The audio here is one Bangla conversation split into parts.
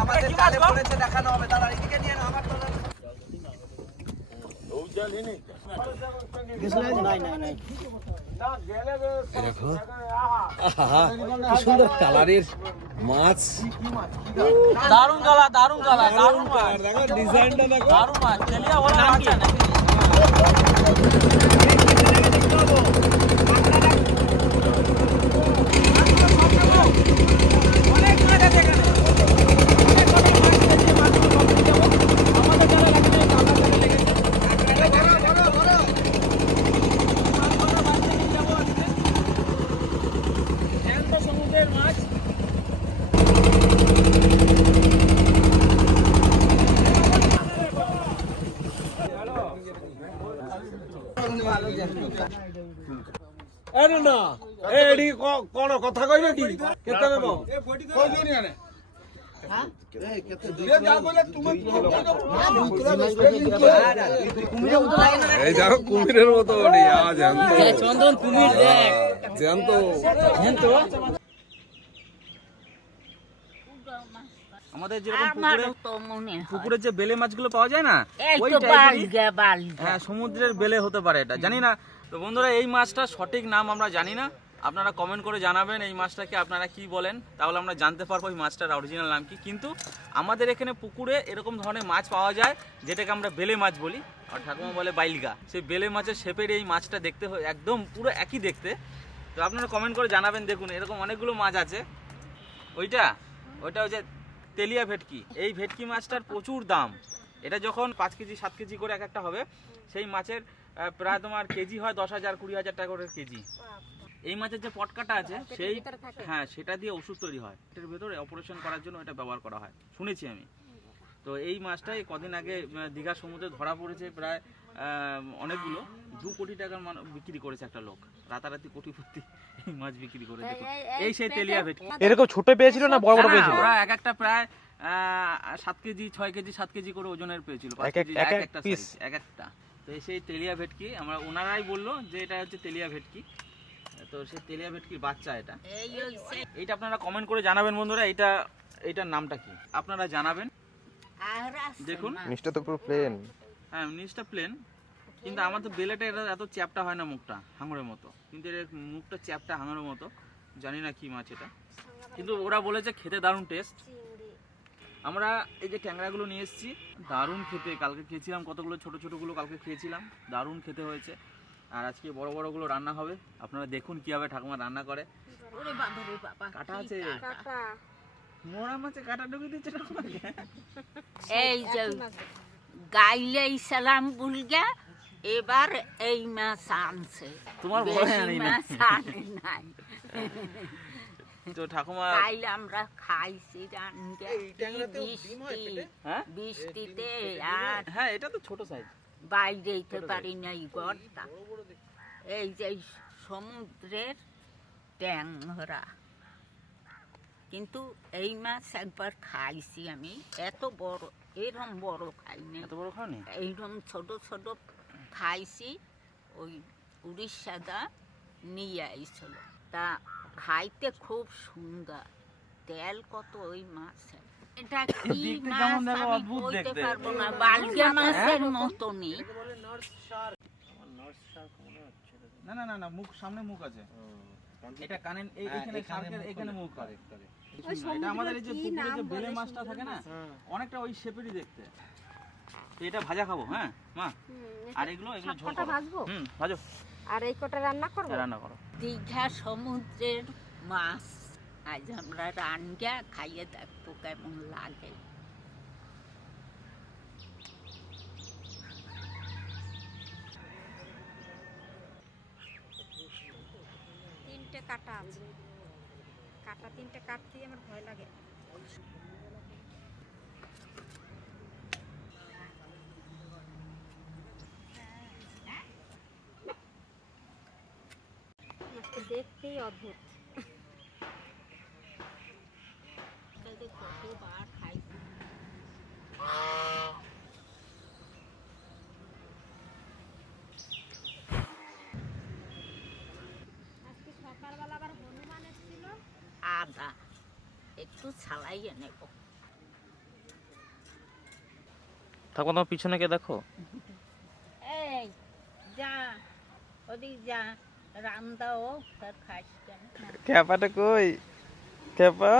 আমাদের জালে পড়েছে, দেখানো হবে। দাদা এদিকে নিয়ে না, আমার তো সুন্দর কালারের মাছ, দারুন কালার, দারুন কালার, দারুন মাছ, দেখো ডিজাইনটা দেখো, দারুন মাছ। তেলিয়া বলা মাছ না সমুদ্রের মাছ। না এডি কোন কথা কই নাকি কেতে নেব কই জনি আনে এই দেখো কুমিরের মতো চন্দন, কুমির দেখ জ্যান্ত জ্যান্ত। আমাদের যেরকম পুকুরে যে বেলে মাছগুলো পাওয়া যায় না, ওই টাইপেরই, হ্যাঁ সমুদ্রের বেলে হতে পারে এটা, জানি না। তো বন্ধুরা এই মাছটা সঠিক নাম আমরা জানি না, আপনারা কমেন্ট করে জানাবেন এই মাছটাকে আপনারা কি বলেন, তাহলে আমরা জানতে পারবো এই মাছটার অরিজিনাল নাম কি। কিন্তু আমাদের এখানে পুকুরে এরকম ধরনের মাছ পাওয়া যায় যেটাকে আমরা বেলে মাছ বলি, আর ঠাকুমা বলে বাইলগা। সেই বেলে মাছের শেপের এই মাছটা দেখতে একদম পুরো একই দেখতে। তো আপনারা কমেন্ট করে জানাবেন। দেখুন এরকম অনেকগুলো মাছ আছে। ওইটা হচ্ছে তেলিয়া ভেটকি। এই ভেটকি মাছটার প্রচুর দাম। এটা যখন 5 কেজি 7 কেজি করে এক একটা হবে, সেই মাছের প্রায় তোমার কেজি হয় 10,000 20,000 টাকা করে কেজি। এই মাছের যে পটকাটা আছে সেই, হ্যাঁ সেটা দিয়ে ওষুধ তৈরি হয়, এটার ভেতরে অপারেশন করার জন্য এটা ব্যবহার করা হয়, শুনেছি আমি। তো এই মাছটাই কদিন আগে দীঘা সমুদ্রে ধরা পড়েছে, প্রায় অনেকগুলো 2 কোটি টাকার বিক্রি করেছে একটা লোক, রাতারাতি কোটিপতি এই মাছ বিক্রি করে। দেখুন এই সেই তেলিয়া ভেটকি। এরকম ছোট পেয়েছিল না বড় বড় পেয়েছিল? ওরা এক একটা প্রায় 7 কেজি 6 কেজি 7 কেজি করে ওজনের পেয়েছিল, এক একটা পিস এক একটা। তো সেই তেলিয়া ভেটকি, আমরা ওনারাই বললো যে এটা হচ্ছে তেলিয়া ভেটকি। তো সেই তেলিয়া ভেটকির বাচ্চা এটা। এইটা আপনারা কমেন্ট করে জানাবেন বন্ধুরা, এইটার নামটা কি আপনারা জানাবেন। দেখুন নিচটা তো পুরো প্লেন, হ্যাঁ নিচটা প্লেন, কিন্তু আমাদের বেলেটা এটা এত চ্যাপটা হয় না, মুখটা হাঙরের মতো, কিন্তু এর মুখটা চ্যাপটা হাঙরের মতো, জানি না কি মাছ এটা, কিন্তু ওরা বলেছে খেতে দারুণ টেস্ট। আমরা এই যে ট্যাংরাগুলো নিয়ে এসেছি, দারুণ খেতে। কালকে খেয়েছিলাম কতগুলো, ছোট ছোটগুলো কালকে খেয়েছিলাম, দারুণ খেতে হয়েছে। আর আজকে বড় বড়গুলো রান্না হবে, আপনারা দেখুন কিভাবে ঠাকুমা রান্না করে। কাটা আছে, মোড়া মাছে কাটা ঢুকে দিচ্ছে ঠাকুমাকে। এই যে গাইলে সালাম বুলগা, এবার এই মাছ আনছে, তোমার ভয় মাছ আনে নাই। তো ঠাকুমা তাইলে আমরা খাইছি বৃষ্টিতে, আর হ্যাঁ এটা তো ছোট সাইজ, বাইরে যেতে পারি নাই গড়টা। এই যে সমুদ্রের ট্যাংরা, কিন্তু এই মাছ একবার খাইছি আমি, এত বড়, এরকম বড় খাইনি। এত বড় খাওনি? এইরকম ছোট ছোট খাইছি। ওই উড়িষ্যাদা নিয়ে আইছিল, তা খাইতে খুব সুন্দর, তেল কত ওই মাছের। এটা কি মাছ আমি বলতে পারবো না, বালগা মাছের মতনই। না না না না, মুখ সামনে মুখ আছে, এটা কানে এইখানে শার্কের এখানে মুখ করে। এটা আমাদের এই যে পুকুরে যে বেলে মাছটা থাকে না, অনেকটা ওই শেপেরই দেখতে। এটা ভাজা খাবো, হ্যাঁ মা। আর এগুলো ঝোল ভাজবো, ভাজো। আর এই কটা রান্না করব, রান্না করো। দীঘা সমুদ্রের মাছ আজ আমরা রান্না খাইয়ে দেখবো কেমন লাগে। তিনটে কাটা আছে, কাটা তিনটে কাটতেই আমার ভয় লাগে। দেখতেই অদ্ভুত। কতবার খাইছি। আজকে সকালবেলা আবার হনুমান এসেছিল। আদা একটু ছালাইয়ে নেব। ঠাকুমা তোমার পিছনে কে দেখো? এই যা ওদিক যা, রান্দাও তার খাস কেন? ক্যাপাটা কই? ক্যাপা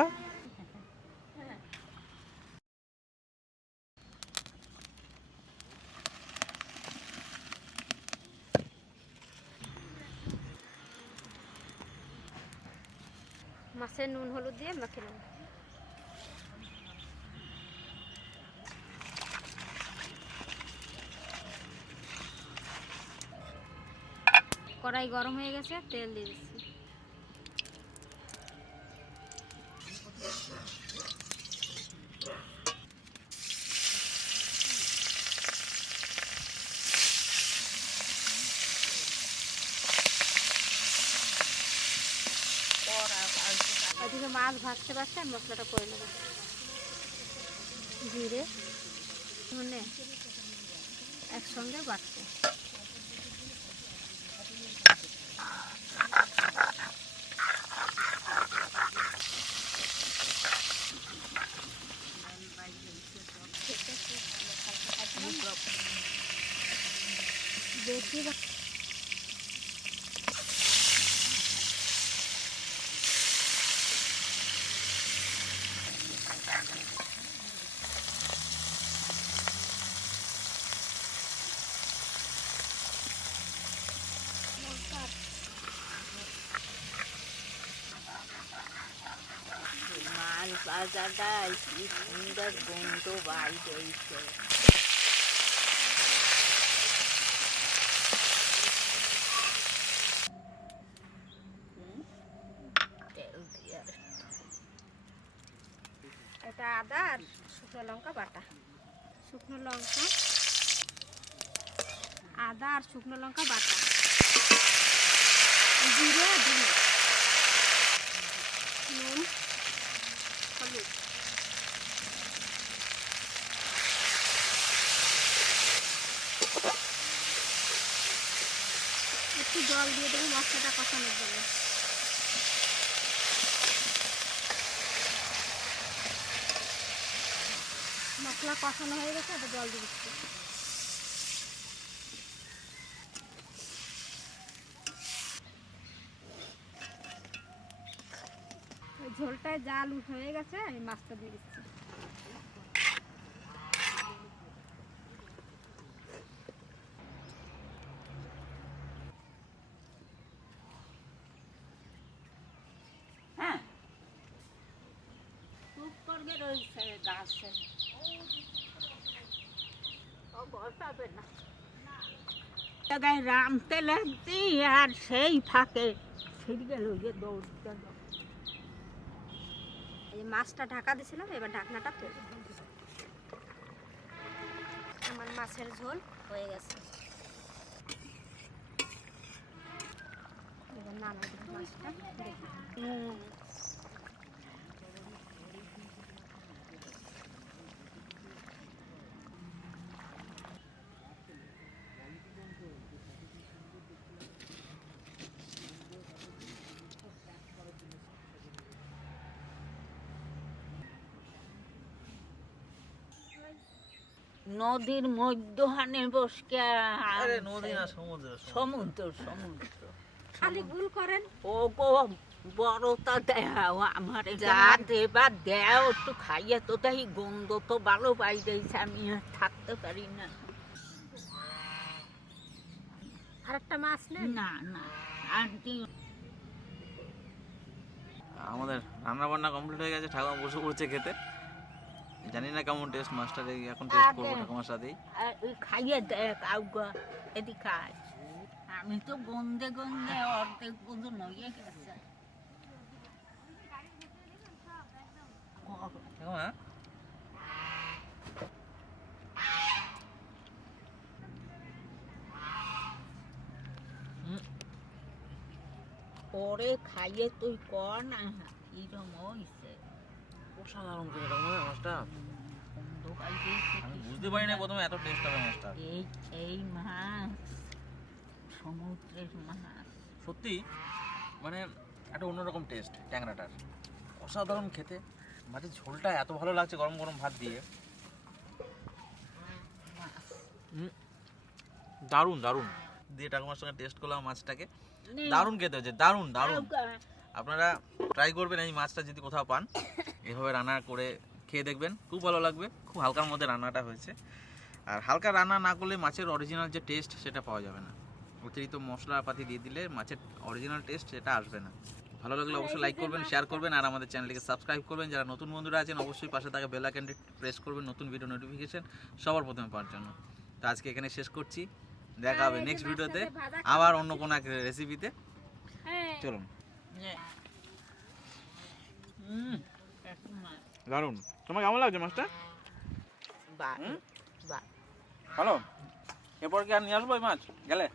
মাছের নুন হলুদ দিয়ে মাখে নেব। কড়াই গরম হয়ে গেছে, তেল দিয়ে দিচ্ছি। ওইদিকে মাছ ভাজতে ভাজতে আমি মশলাটা করে নেব। জিরে ধনে একসঙ্গে বাটতে। বেশি মাছ ভাজাটা কি সুন্দর গন্ধ বাইরে হয়েছে। এটা আদা আর শুকনো লঙ্কা বাটা। শুকনো লঙ্কা, আদা আর শুকনো লঙ্কা বাটা, জিরে ধনে, নুন হলুদ, একটু জল দিয়ে দেবো মশলাটা কষানোর জন্য। মশলা কষানো হয়ে গেছে, এটা জল দিয়ে দিচ্ছি। ঝোলটায় জাল হয়ে গেছে, আমি মাছটা দিয়ে দিচ্ছি। হ্যাঁ খুব করবে রয়েছে গাছে, ও বসাবে না জায়গায় রামতে লাগতি আর সেই ফাঁকে ছিঁড়ে গেল যে দৌড়তে। এই মাছটা ঢাকা দিয়েছিলাম, এবার ঢাকনাটা তুলে। আমার মাছের ঝোল হয়ে গেছে, এবার নামাই দেবো মাছটা। নদীর মধ্যখানে বসকে আরে নদী না, সমুদ্র। সমুদ্র সমুদ্র খালি ভুল করেন। ও গো বড়টা দেও আমার যা দেবা দেও, একটু খাইয়ে তো তাই গন্ধ তো ভালো বাইরেছে, আমি আর থাকতে পারি না। আরেকটা মাছ নেন। না না আন্টি আমাদের রান্না বান্না কমপ্লিট হয়ে গেছে, ঠাকুমা বসে পড়ছে খেতে। জানি না কেমন টেস্ট মাছটা, এখন টেস্ট করবো ঠাকুমার সাথেই। খাইয়ে দেয় কাউকে, এদি খাই। আমি তো গন্ধে গন্ধে অর্ধেক বুঝো নইয়ে গেছে। ঠাকুমা পরে খাইয়ে তুই কর না কিরম হইছে। অসাধারণ করে ঠাকুমা মাছটা, গন্ধ বাইরেছে। আমি বুঝতে পারি না প্রথমে এত টেস্ট হবে মাছটা। এই এই মাছ সমুদ্রের মাছ সত্যি মানে একটা অন্যরকম টেস্ট ট্যাংরাটার, অসাধারণ খেতে। মাছের ঝোলটা এত ভালো লাগছে গরম গরম ভাত দিয়ে। দারুণ দারুণ দিয়ে ঠাকুমার সঙ্গে টেস্ট করলাম মাছটাকে, দারুণ খেতে হচ্ছে, দারুণ দারুণ। আপনারা ট্রাই করবেন এই মাছটা যদি কোথাও পান, এভাবে রান্না করে খেয়ে দেখবেন, খুব ভালো লাগবে। খুব হালকার মধ্যে রান্নাটা হয়েছে, আর হালকা রান্না না করলে মাছের অরিজিনাল যে টেস্ট সেটা পাওয়া যাবে না। অতিরিক্ত মশলাপাতি দিয়ে দিলে মাছের অরিজিনাল টেস্ট সেটা আসবে না। ভালো লাগলে অবশ্যই লাইক করবেন, শেয়ার করবেন, আর আমাদের চ্যানেলটিকে সাবস্ক্রাইব করবেন। যারা নতুন বন্ধুরা আছেন অবশ্যই পাশে থাকা বেল আইকনটি প্রেস করবেন নতুন ভিডিও নোটিফিকেশন সবার প্রথমে পাওয়ার জন্য। তো আজকে এখানে শেষ করছি, দেখা হবে নেক্সট ভিডিওতে আবার অন্য কোনো এক রেসিপিতে। চলুন, দারুণ। তোমার কেমন লাগছে মাছটা? ভালো। এরপর কি আর নিয়ে আসবো এই মাছ গেলে?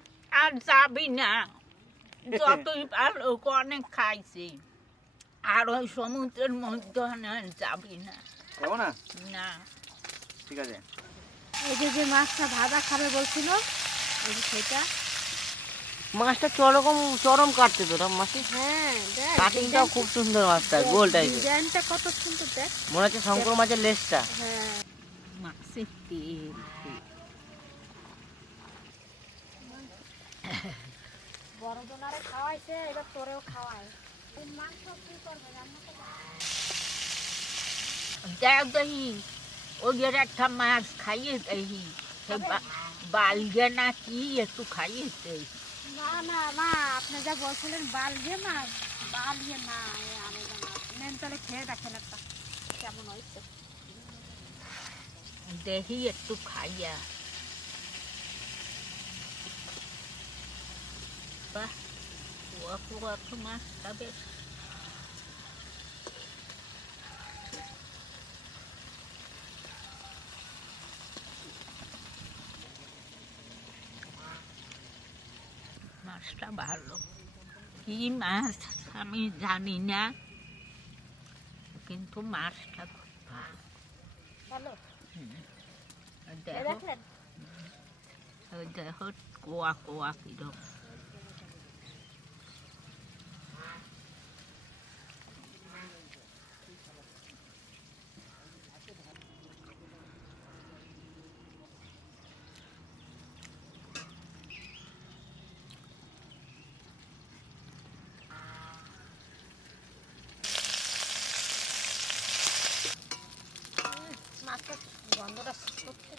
আর যাবি না, যতই ভালো অনেক খাইছি, আর ওই সমুদ্রের মধ্যে যাবি না। যাবো না? না, ঠিক আছে। এই যে মাছটা ভাজা খাবে বলছিল, এই যে সেটা। মাছটা চরম কাটতে তো মাছটি। হ্যাঁ, দেখ কাটিংটাও খুব সুন্দর, মাছটা গোল টাইপের, ডিজাইনটা কত সুন্দর দেখ। মনে হচ্ছে শঙ্কর মাছের লেজটা। হ্যাঁ, মাছের তেল বড় জনারে খাওয়াইছে, এবার তোরেও খাওয়ায়। এই মাংস কি করবে রান্না করবে? দেখ দেখি ওদের একটা মাছ খাইয়ে দেখি, বালগে না কি একটু খাইয়ে দেখি। না না মা, আপনি যা বলছিলেন বালগে মাছ, বালগে না, আলাদা মাছ নেন। তাহলে খেয়ে দেখেন একটা কেমন হয়েছে। দেখি একটু খাইয়া। বাহ, অত মাছ খাবে। মাছটা ভালো, কি মাছ আমি জানি না, কিন্তু মাছটা খুব ভালো। ভালো দেখো দেখলেন? দেখো কোয়া কোয়া কিরকম। মাছটা গন্ধটা সত্যি